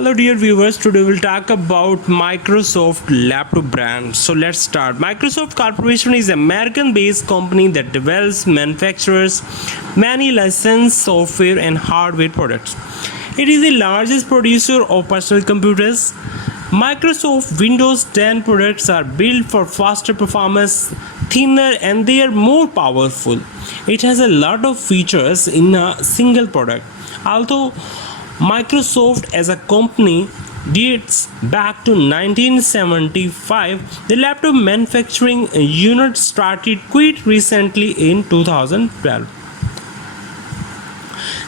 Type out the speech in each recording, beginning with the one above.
Hello dear viewers, today we'll talk about Microsoft laptop brand. So let's start. Microsoft Corporation is an American-based company that develops, manufactures many licensed software and hardware products. It is the largest producer of personal computers. Microsoft Windows 10 products are built for faster performance, thinner, and they are more powerful. It has a lot of features in a single product. Although Microsoft as a company dates back to 1975, the laptop manufacturing unit started quite recently in 2012.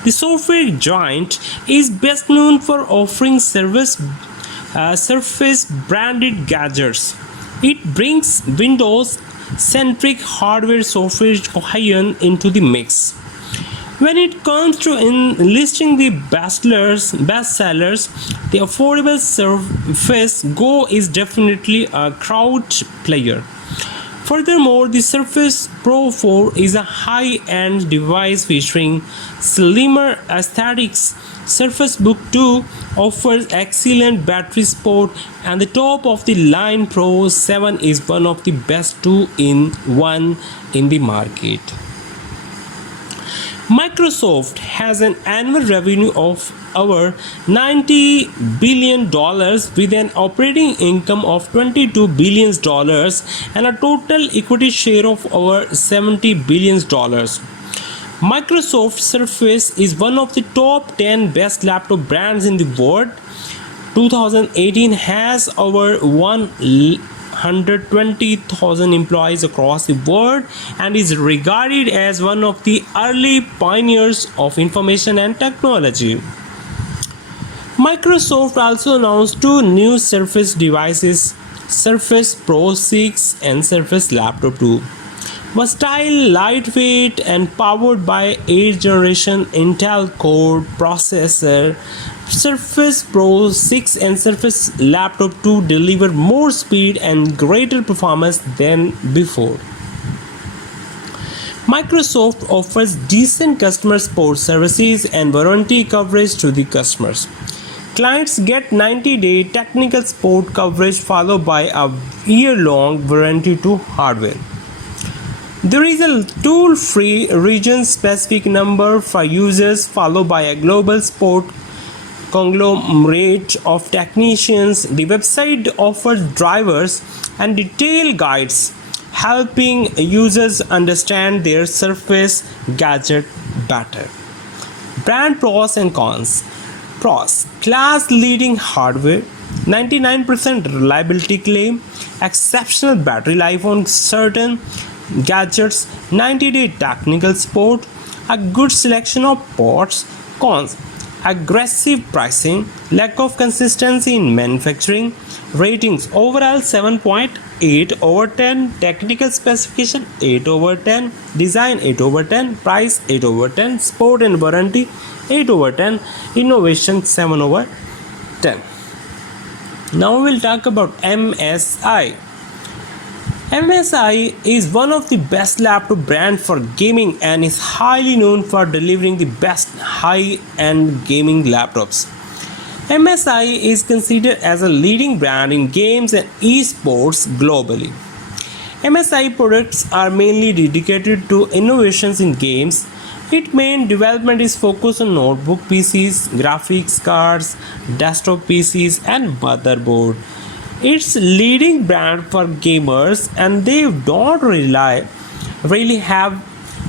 The software giant is best known for offering Surface branded gadgets. It brings Windows centric hardware software cohesion into the mix. When it comes to listing the bestsellers, the affordable Surface Go is definitely a crowd player. Furthermore, the Surface Pro 4 is a high-end device featuring slimmer aesthetics. Surface Book 2 offers excellent battery support, and the top of the line Pro 7 is one of the best 2-in-1 in the market. Microsoft has an annual revenue of over $90 billion with an operating income of $22 billion and a total equity share of over $70 billion. Microsoft Surface is one of the top 10 best laptop brands in the world. 2018 has over 120,000 employees across the world and is regarded as one of the early pioneers of information and technology. Microsoft also announced two new Surface devices, Surface Pro 6 and Surface Laptop 2. Versatile, lightweight, and powered by 8th generation Intel Core processor, Surface Pro 6 and Surface Laptop 2 deliver more speed and greater performance than before. Microsoft offers decent customer support services and warranty coverage to the customers. Clients get 90-day technical support coverage followed by a year-long warranty to hardware. There is a toll-free region-specific number for users followed by a global support conglomerate of technicians. The website offers drivers and detailed guides helping users understand their Surface gadget better. Brand pros and cons. Pros: class leading hardware, 99% reliability claim, exceptional battery life on certain gadgets, 90-day technical support, a good selection of ports. Cons: aggressive pricing, lack of consistency in manufacturing. Ratings: overall 7.8 over 10, technical specification 8 over 10, design 8 over 10, price 8 over 10, support and warranty 8 over 10, innovation 7 over 10. Now we will talk about MSI. MSI is one of the best laptop brands for gaming and is highly known for delivering the best high-end gaming laptops. MSI is considered as a leading brand in games and esports globally. MSI products are mainly dedicated to innovations in games. Its main development is focused on notebook PCs, graphics cards, desktop PCs, and motherboard. It's leading brand for gamers and they don't really have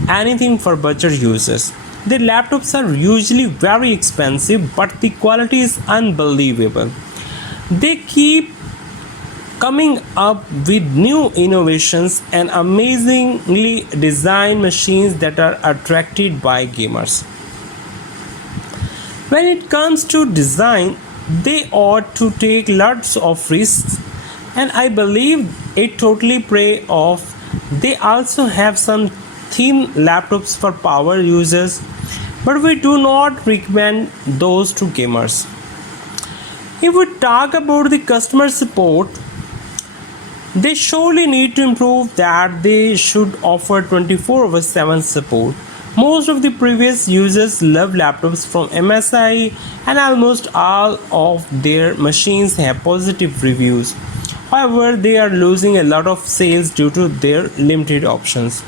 anything for budget users. Their laptops are usually very expensive but the quality is unbelievable. They keep coming up with new innovations and amazingly designed machines that are attracted by gamers. When it comes to design, they ought to take lots of risks and I believe it totally pay off. They also have some thin laptops for power users, but we do not recommend those to gamers. If we talk about the customer support, they surely need to improve that. They should offer 24/7 support Most of the previous users love laptops from MSI, and almost all of their machines have positive reviews. However, they are losing a lot of sales due to their limited options.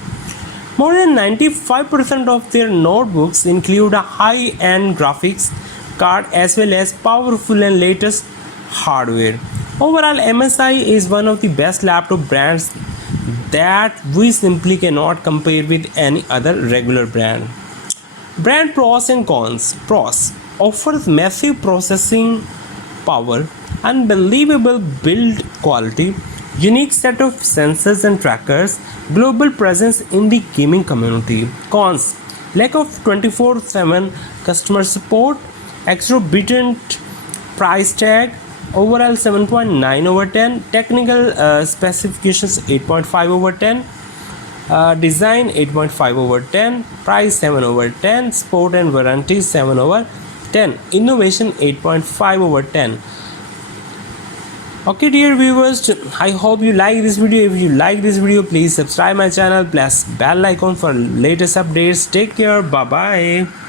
More than 95% of their notebooks include a high-end graphics card as well as powerful and latest hardware. Overall, MSI is one of the best laptop brands that we simply cannot compare with any other regular brand. Brand pros and cons. Pros: offers massive processing power, unbelievable build quality, unique set of sensors and trackers, global presence in the gaming community. Cons: lack of 24/7 customer support, exorbitant price tag, overall 7.9 over 10, technical specifications 8.5 over 10, design 8.5 over 10, price 7 over 10, support and warranty 7 over 10, innovation 8.5 over 10. Okay dear viewers, I hope you like this video. If you like this video, please subscribe my channel, plus bell icon for latest updates. Take care, bye bye.